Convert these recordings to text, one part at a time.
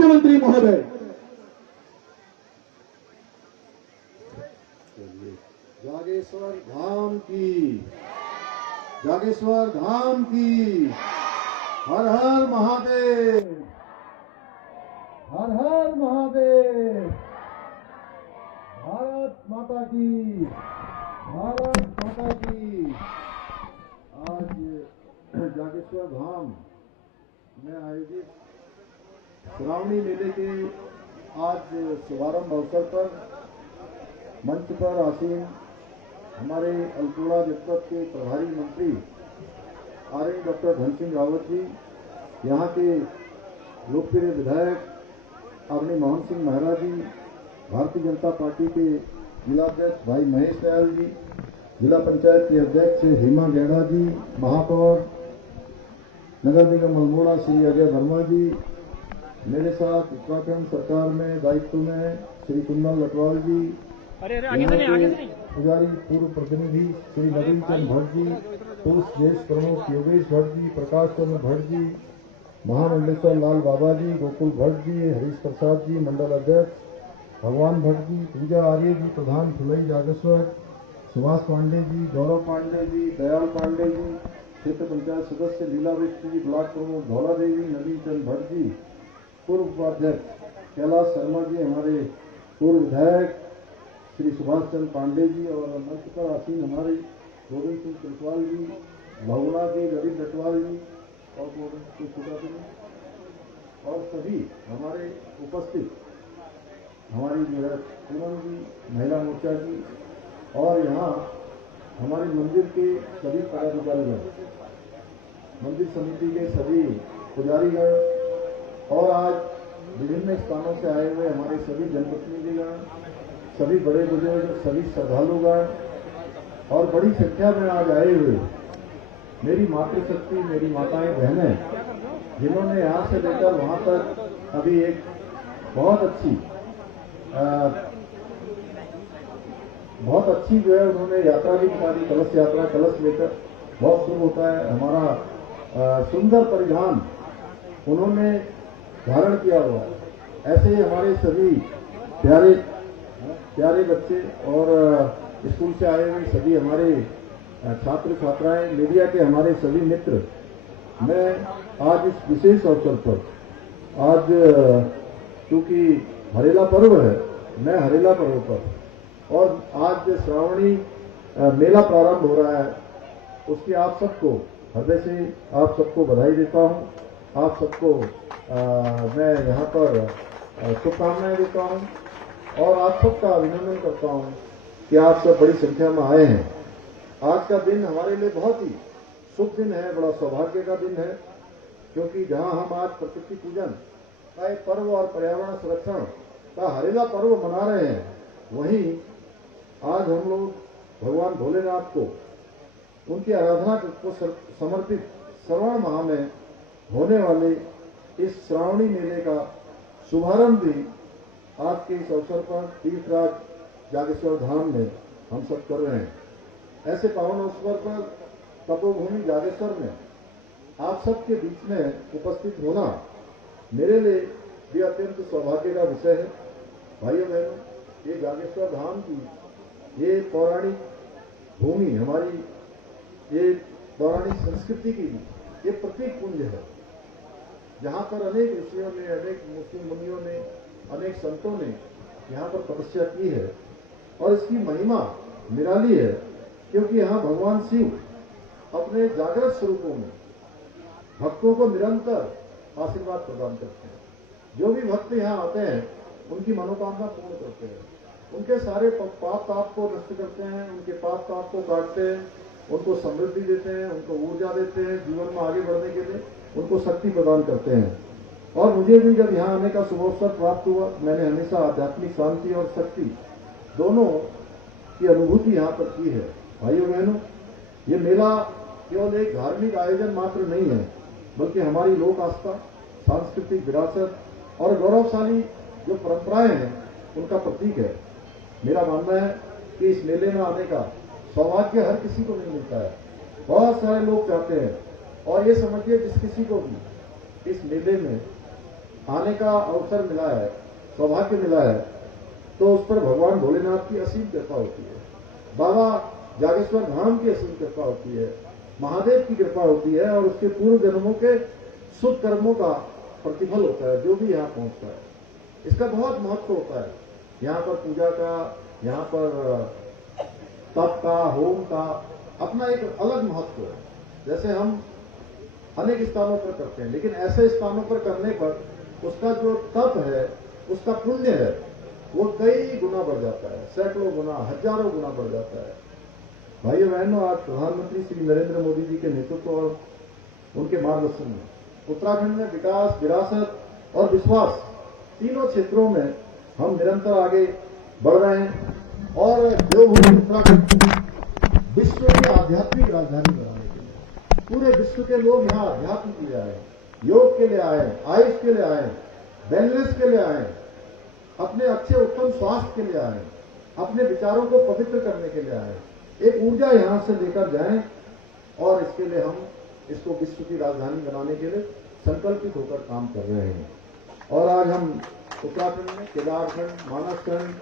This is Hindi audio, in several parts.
मुख्यमंत्री महोदय। जागेश्वर धाम की, जागेश्वर धाम की, हर हर महादेव, हर हर महादेव। भारत माता की, भारत माता की। आज जागेश्वर धाम में आयोजित श्रावणी मेले के आज शुभारंभ अवसर पर मंच पर आसीन हमारे अल्टोड़ा जनपद के प्रभारी मंत्री आदरणीय डॉक्टर धन सिंह रावत जी, यहाँ के लोकप्रिय विधायक आदरणीय मोहन सिंह मेहरा जी, भारतीय जनता पार्टी के जिला अध्यक्ष भाई महेश दयाल जी, जिला पंचायत के अध्यक्ष हेमा गैड़ा जी, महापौर नगर निगम अल्मोड़ा श्री अजय वर्मा जी, मेरे साथ उत्तराखंड सरकार में दायित्व में श्री कुंदन लटवाल जी, पुजारी पूर्व प्रतिनिधि श्री नवीन चंद भट्ट जी, पोस्ट ज्येष्ठ प्रमुख योगेश भट्ट जी, प्रकाश चंद्र भट्ट जी, महामंडलेश्वर लाल बाबा जी, गोकुल भट्ट जी, हरीश प्रसाद जी, मंडल अध्यक्ष भगवान भट्ट जी, पूजा आर्य जी, प्रधान फुलई जागेश्वर, सुभाष पांडे जी, गौरव पांडे जी, दयाल पांडे जी, क्षेत्र पंचायत सदस्य लीला विष्ट जी, ब्लॉक प्रमुख धौला देवी, नवीन चंद भट्ट जी, पूर्व उपाध्यक्ष कैलाश शर्मा जी, हमारे पूर्व विधायक श्री सुभाष चंद्र पांडे जी, और मंच पर आसीन हमारे गोविंद सिंह चंचवाल जी, बहुगुणा जी, ललित लटवाल जी और सभी हमारे उपस्थित हमारी पूनम जी, महिला मोर्चा जी, और यहाँ हमारे मंदिर के सभी पदाधिकारीगण, मंदिर समिति के सभी पुजारीगण, और आज विभिन्न स्थानों से आए हुए हमारे सभी जनप्रतिनिधिगण, सभी बड़े बुजुर्ग, सभी श्रद्धालुगण, और बड़ी संख्या में आज आए हुए मेरी मातृशक्ति, मेरी माताएं बहनें, जिन्होंने यहाँ से लेकर वहाँ तक अभी एक बहुत अच्छी जो है उन्होंने यात्रा भी निकाली, कलश यात्रा, कलश लेकर बहुत शुभ होता है। हमारा सुंदर परिधान उन्होंने धारण किया हुआ। ऐसे ही हमारे सभी प्यारे बच्चे और स्कूल से आए हुए सभी हमारे छात्र छात्राएं, मीडिया के हमारे सभी मित्र, मैं आज इस विशेष अवसर पर, आज क्योंकि हरेला पर्व है, मैं हरेला पर्व पर, और आज श्रावणी मेला प्रारंभ हो रहा है, उसकी आप सबको हृदय से आप सबको बधाई देता हूं। आप सबको मैं यहाँ पर शुभकामनाएं देता हूं और आप सबका अभिनंदन करता हूं कि आप सब बड़ी संख्या में आए हैं। आज का दिन हमारे लिए बहुत ही शुभ दिन है, बड़ा सौभाग्य का दिन है, क्योंकि जहां हम आज प्रकृति पूजन का एक पर्व और पर्यावरण संरक्षण का हरेला पर्व मना रहे हैं, वहीं आज हम लोग भगवान भोलेनाथ को, उनकी आराधना को समर्पित श्रावण माह में होने वाले इस श्रावणी मेले का शुभारंभ भी आज के इस अवसर पर तीर्थराज जागेश्वर धाम में हम सब कर रहे हैं। ऐसे पावन अवसर पर तपोभूमि जागेश्वर में आप सबके बीच में उपस्थित होना मेरे लिए भी अत्यंत सौभाग्य का विषय है। भाइयों बहनों, ये जागेश्वर धाम की ये पौराणिक भूमि, हमारी ये पौराणिक संस्कृति की ये प्रतीक पुंज है, जहाँ पर अनेक ऋषियों ने, अनेक मुस्लिम मुनियों ने, अनेक संतों ने यहाँ पर तपस्या की है, और इसकी महिमा निराली है, क्योंकि यहाँ भगवान शिव अपने जागृत स्वरूपों में भक्तों को निरंतर आशीर्वाद प्रदान करते हैं। जो भी भक्त यहाँ आते हैं उनकी मनोकामना पूर्ण करते हैं, उनके सारे पाप ताप को नष्ट करते हैं, उनके पाप ताप को काटते हैं, उनको समृद्धि देते हैं, उनको ऊर्जा देते हैं, जीवन में आगे बढ़ने के लिए उनको शक्ति प्रदान करते हैं। और मुझे भी जब यहाँ आने का शुभ अवसर प्राप्त हुआ, मैंने हमेशा आध्यात्मिक शांति और शक्ति दोनों की अनुभूति यहाँ पर की है। भाइयों बहनों, ये मेला केवल एक धार्मिक आयोजन मात्र नहीं है, बल्कि हमारी लोक आस्था, सांस्कृतिक विरासत और गौरवशाली जो परंपराएं हैं उनका प्रतीक है। मेरा मानना है कि इस मेले में आने का सौभाग्य हर किसी को नहीं मिलता है, बहुत सारे लोग चाहते हैं। और ये समझिए, जिस किसी को भी इस मेले में आने का अवसर मिला है, सौभाग्य मिला है, तो उस पर भगवान भोलेनाथ की असीम कृपा होती है, बाबा जागेश्वर धाम की असीम कृपा होती है, महादेव की कृपा होती है और उसके पूर्व जन्मों के शुभ कर्मों का प्रतिफल होता है जो भी यहाँ पहुंचता है। इसका बहुत महत्व होता है। यहाँ पर पूजा का, यहाँ पर तप का, होम का अपना एक अलग महत्व है। जैसे हम अनेक स्थानों पर करते हैं, लेकिन ऐसे स्थानों पर करने पर उसका जो तप है, उसका पुण्य है, वो कई गुना बढ़ जाता है, सैकड़ों गुना, हजारों गुना बढ़ जाता है। भाइयों बहनों, आज प्रधानमंत्री श्री नरेंद्र मोदी जी के नेतृत्व और उनके मार्गदर्शन में उत्तराखंड में विकास, विरासत और विश्वास तीनों क्षेत्रों में हम निरंतर आगे बढ़ रहे हैं और देवभूमि उत्तराखंड विश्व की आध्यात्मिक राजधानी बनाने के लिए पूरे विश्व के लोग यहाँ अध्यात्म के लिए आए, योग के लिए आए, आयुष के लिए आए, वेलनेस के लिए आए, अपने अच्छे उत्तम स्वास्थ्य के लिए आए, अपने विचारों को पवित्र करने के लिए आए, एक ऊर्जा यहां से लेकर जाएं और इसके लिए हम इसको विश्व की राजधानी बनाने के लिए संकल्पित होकर काम कर रहे हैं। और आज हम उत्तराखंड में केदारखंड, मानसखंड,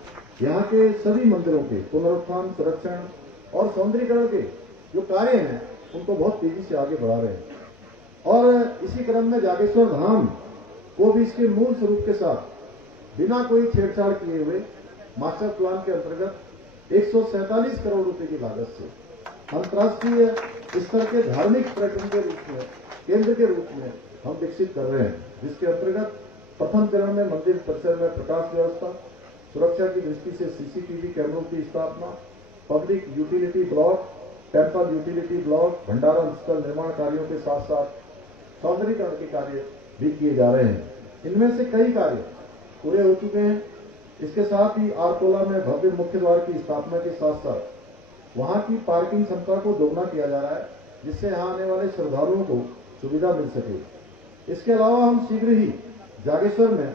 यहाँ के सभी मंदिरों के पुनरुत्थान, संरक्षण और सौंदर्यीकरण के जो कार्य हैं उनको बहुत तेजी से आगे बढ़ा रहे हैं। और इसी क्रम में जागेश्वर धाम को भी इसके मूल स्वरूप के साथ बिना कोई छेड़छाड़ किए हुए मास्टर प्लान के अंतर्गत 147 करोड़ रुपए की लागत से अंतर्राष्ट्रीय स्तर के धार्मिक पर्यटन के रूप में, केंद्र के रूप में हम विकसित कर रहे हैं, जिसके अंतर्गत प्रथम चरण में मंदिर परिसर में प्रकाश व्यवस्था, सुरक्षा की दृष्टि से सीसीटीवी कैमरों की स्थापना, public utility block, temple utility block, भंडारण स्थल निर्माण कार्यों के साथ साथ सौंदर्यीकरण के कार्य भी किए जा रहे हैं। इनमें से कई कार्य पूरे हो चुके हैं। इसके साथ ही आरकोला में भव्य मुख्य द्वार की स्थापना के साथ साथ वहां की पार्किंग क्षमता को दोगुना किया जा रहा है, जिससे यहां आने वाले श्रद्धालुओं को सुविधा मिल सके। इसके अलावा हम शीघ्र ही जागेश्वर में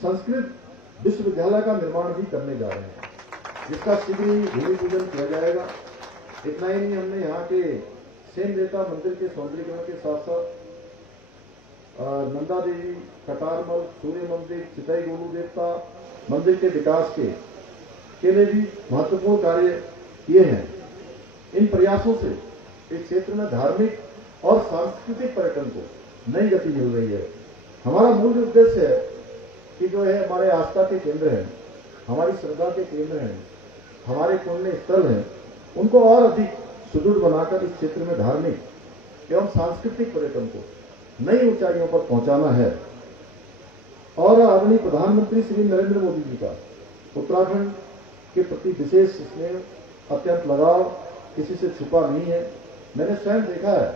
संस्कृत विश्वविद्यालय का निर्माण भी करने जा रहे हैं, जिसका शीघ्र ही भूमि पूजन किया जाएगा। इतना ही नहीं, हमने यहाँ के सेन देवता मंदिर के सौंदर्यीकरण के साथ साथ नंदा देवी, कटारमल, सूर्य मंदिर, चितई गोलू देवता मंदिर के विकास के लिए भी महत्वपूर्ण कार्य किए हैं। इन प्रयासों से इस क्षेत्र में धार्मिक और सांस्कृतिक पर्यटन को नई गति मिल रही है। हमारा मूल उद्देश्य है कि जो है हमारे आस्था के केंद्र हैं, हमारी श्रद्धा के केंद्र हैं, हमारे पुण्य स्थल हैं, उनको और अधिक सुदृढ़ बनाकर इस क्षेत्र में धार्मिक एवं सांस्कृतिक पर्यटन को नई ऊंचाइयों पर पहुंचाना है। और आदरणीय प्रधानमंत्री श्री नरेंद्र मोदी जी का उत्तराखंड के प्रति विशेष स्नेह, अत्यंत लगाव किसी से छुपा नहीं है। मैंने स्वयं देखा है,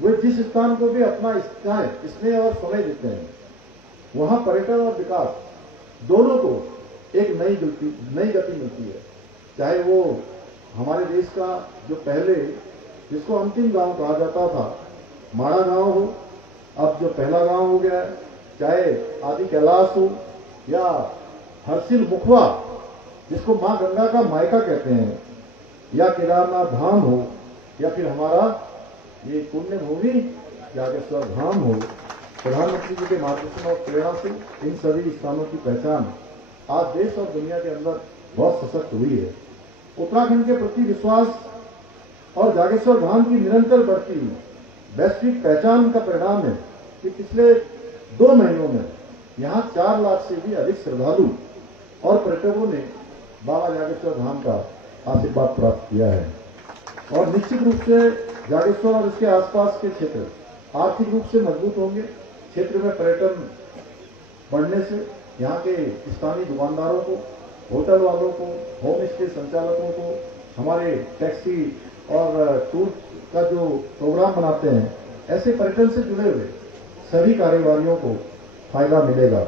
वे जिस स्थान को भी अपना स्नेह और समय देते हैं, वहां पर्यटन और विकास दोनों को एक नई गति मिलती है। चाहे वो हमारे देश का जो पहले जिसको अंतिम गांव कहा जाता था माड़ा गांव हो, अब जो पहला गांव हो गया है, चाहे आदि कैलाश हो या हरसिल मुखवा जिसको मां गंगा का मायका कहते हैं, या केदारनाथ धाम हो, या फिर हमारा ये पुण्य भूमि जागेश्वर धाम हो, प्रधानमंत्री जी के मार्गदर्शन और प्रेरणा से इन सभी स्थानों की पहचान आज देश और दुनिया के अंदर बहुत सशक्त हुई है। उत्तराखंड के प्रति विश्वास और जागेश्वर धाम की निरंतर बढ़ती हुई वैश्विक पहचान का परिणाम है कि पिछले 2 महीनों में यहाँ 4 लाख से भी अधिक श्रद्धालु और पर्यटकों ने बाबा जागेश्वर धाम का आशीर्वाद प्राप्त किया है। और निश्चित रूप से जागेश्वर और इसके आसपास के क्षेत्र आर्थिक रूप से मजबूत होंगे। क्षेत्र में पर्यटन बढ़ने से यहाँ के स्थानीय दुकानदारों को, होटल वालों को, होम स्टे संचालकों को, हमारे टैक्सी और टूर का जो प्रोग्राम बनाते हैं, ऐसे पर्यटन से जुड़े हुए सभी कारोबारियों को फायदा मिलेगा।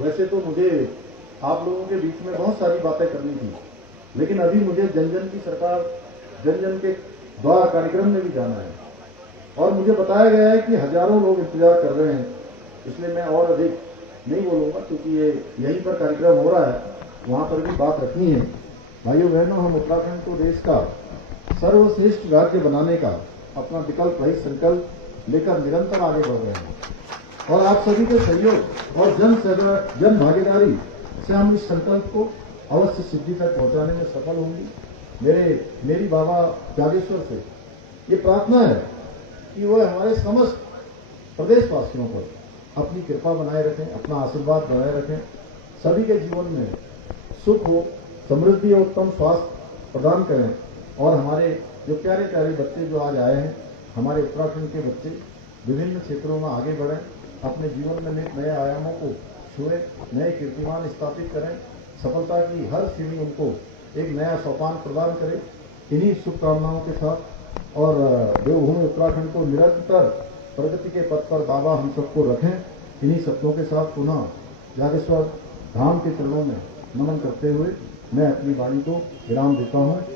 वैसे तो मुझे आप लोगों के बीच में बहुत सारी बातें करनी थी, लेकिन अभी मुझे जन जन की सरकार, जन जन के द्वार कार्यक्रम में भी जाना है और मुझे बताया गया है कि हजारों लोग इंतजार कर रहे हैं, इसलिए मैं और अधिक नहीं बोलूंगा क्योंकि ये यहीं पर कार्यक्रम हो रहा है, वहां पर भी बात रखनी है। भाइयों बहनों, हम उत्तराखंड को देश का सर्वश्रेष्ठ राज्य बनाने का अपना विकल्प रहित संकल्प लेकर निरंतर आगे बढ़ रहे हैं और आप सभी के सहयोग और जन भागीदारी से हम इस संकल्प को अवश्य सिद्धि तक पहुंचाने में सफल होंगे। मेरी बाबा जागेश्वर से ये प्रार्थना है कि वह हमारे समस्त प्रदेशवासियों पर अपनी कृपा बनाए रखें, अपना आशीर्वाद बनाए रखें, सभी के जीवन में सुख हो, समृद्धि और उत्तम स्वास्थ्य प्रदान करें और हमारे जो प्यारे प्यारे बच्चे जो आज आए हैं, हमारे उत्तराखंड के बच्चे विभिन्न क्षेत्रों में आगे बढ़ें, अपने जीवन में नए आयामों को छुए, नए कीर्तिमान स्थापित करें, सफलता की हर सीढ़ी उनको एक नया सोपान प्रदान करे। इन्हीं शुभकामनाओं के साथ और देवभूमि उत्तराखंड को निरंतर प्रगति के पथ पर बाबा हम सबको रखें, इन्हीं सपनों के साथ पुनः जागेश्वर धाम के चरणों में नमन करते हुए मैं अपनी वाणी को विराम देता हूं।